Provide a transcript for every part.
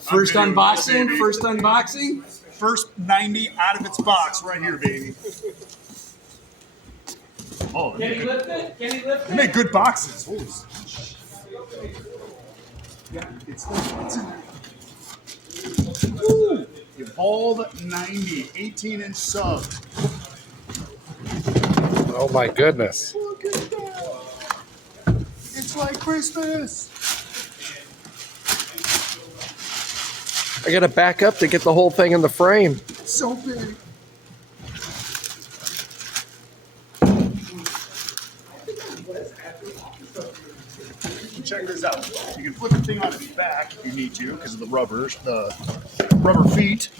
First unboxing. First unboxing. First 90 out of its box right here, baby. Oh, Can he lift it? Can he lift it? they make good boxes. Holy it's Woo! Evolve 90, 18-inch sub. Oh my goodness. Look at that. It's like Christmas. I gotta back up to get the whole thing in the frame. It's so big. Check this out. You can flip the thing on its back if you need to because of the rubber feet.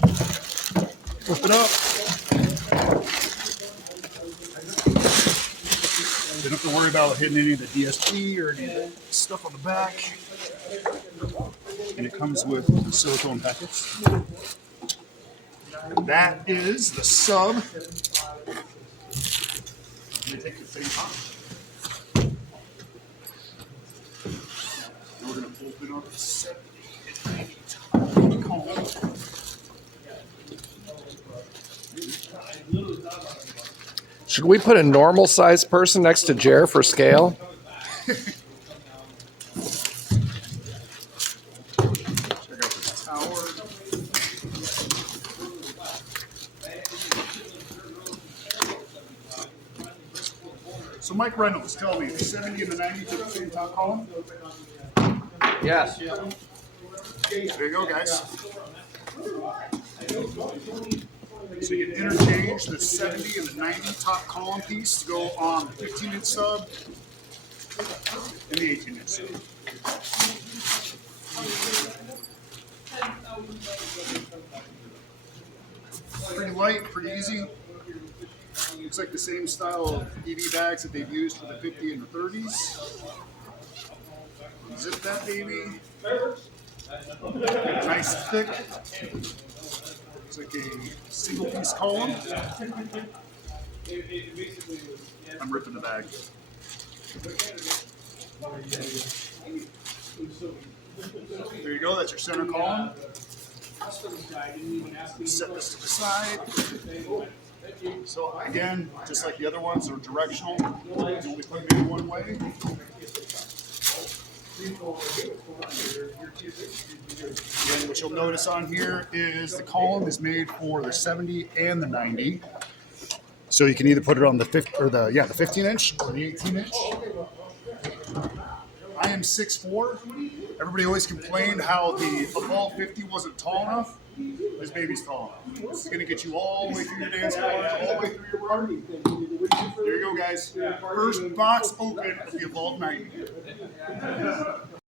Flip it up. You don't have to worry about hitting any of the DSP or any of the stuff on the back. And it comes with the silicone packets. And that is the sub. Let me take the thing off. We're going to open up the 70 and 90 column. Should we put a normal sized person next to Jer for scale? Check out this tower. So Mike Reynolds, tell me, the 70 and the 90 to the same top column? Yes. There you go, guys. So you can interchange the 70 and the 90 top column piece to go on the 15-inch sub and the 18-inch sub. Pretty light, pretty easy. Looks like the same style of EV bags that they've used for the 50 and the 30s. Zip that baby. Nice thick. Looks like a single piece column. I'm ripping the bag. There you go, that's your center column. Set this to the side. So again, just like the other ones, they're directional. You only put them in one way. And what you'll notice on here is the column is made for the 70 and the 90. So you can either put it on the 15-inch or the 18-inch. I am 6'4". Everybody always complained how the Evolve 50 wasn't tall enough. This baby's tall enough. It's going to get you all the way through your dance floor, all the way through your party. There you go, guys. First box open of the Evolve 90.